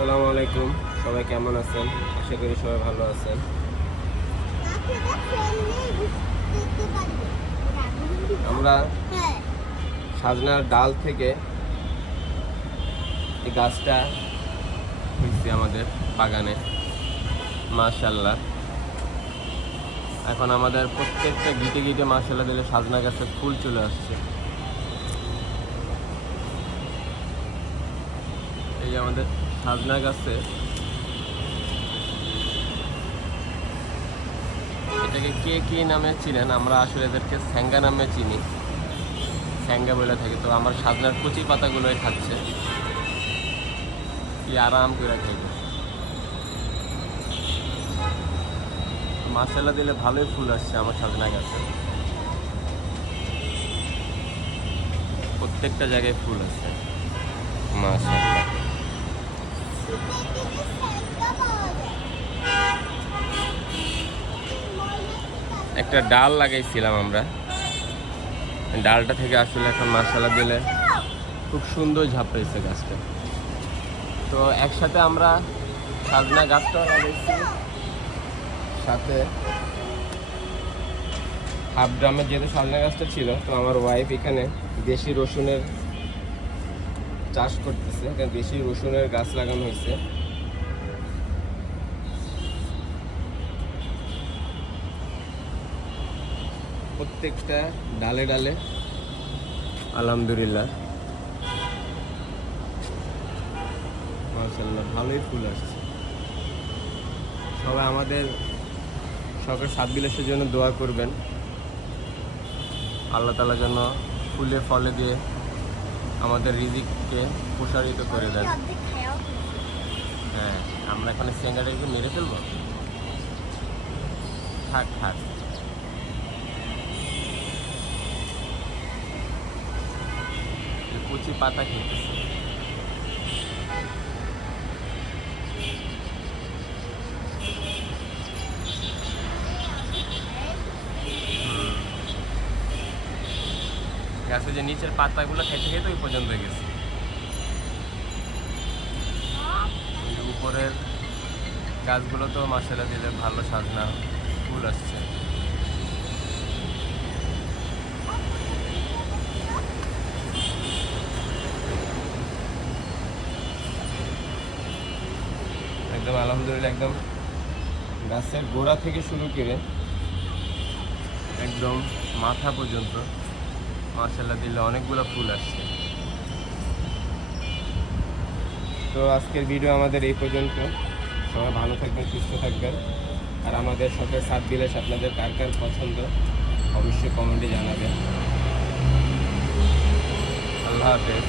আসসালামু আলাইকুম। সবাই কেমন আছেন? আশা করি সবাই ভালো আছেন। আমরা সাজনার ডাল থেকে এই গাছটা হয়েছে আমাদের বাগানে। মাশাল্লাহ এখন আমাদের প্রত্যেকটা গিটে গিটে মাশাল্লাহ দিলে সাজনা গাছের ফুল চলে আসছে। এই যে আমাদের সাজনা গাছে। এটাকে কে কি নামে চিনেন? আমরা আসলে এদেরকে স্যাঙ্গা নামে চিনি। স্যাঙ্গা বলে থাকি। তো আমার সাজনার কচি পাতাগুলোই খাচ্ছে। কি আরাম করে খাইবে। মাসালা দিলে ভালোই ফুল আসছে আমার সাজনা গাছে। প্রত্যেকটা জায়গায় ফুল আছে মাশাআল্লাহ। একটা ডাল লাগাইছিলাম আমরা। ডালটা থেকে আসলে এখন মাসালা দিলে খুব সুন্দর ঝাপড়েছে গাছটা। তো একসাথে আমরা সাজনা গাছটাও লাগাইছি। সাথে হাফ ড্রামের যেহেতু সাজনা গাছটা ছিল, তো আমার ওয়াইফ এখানে দেশি রসুনের চাষ করতেছে। এখানে দেশি রসুনের গাছ লাগানো হয়েছে। প্রত্যেকটা ডালে ডালে। আলহামদুলিল্লাহ। মার্শাল্লাহ ভালোই ফুল আসছে। সবাই আমাদের সকাল সাত বিলাসের জন্য দোয়া করবেন। আল্লাহ তালার জন্য ফুলে ফলে দিয়ে আমাদের রিজিককে প্রসারিত করে দেন হ্যাঁ আমরা এখানে সিঙ্গাটাকে মেরে ফেলব? থাক থাক। কচি পাতা খেতেছে। গাছের যে নিচের পাতাগুলো খেতে খেতে ওই পর্যন্ত গেছে। উপরের গাছগুলো তো মাসালা দিলে ভালো সাজনা, ফুল আসছে। একদম আলহামদুলিল্লাহ, একদম গাছের গোড়া থেকে শুরু করে একদম মাথা পর্যন্ত। মার্শাল্লাহ দিলে অনেকগুলো ফুল আসছে। তো আজকের ভিডিও আমাদের এই পর্যন্ত। সবাই ভালো থাকবেন, সুস্থ থাকবেন। আর আমাদের সাথে সাথ দিলে আপনাদের কার কার পছন্দ, অবশ্যই কমেন্টে জানাবেন। আল্লাহ হাফেজ।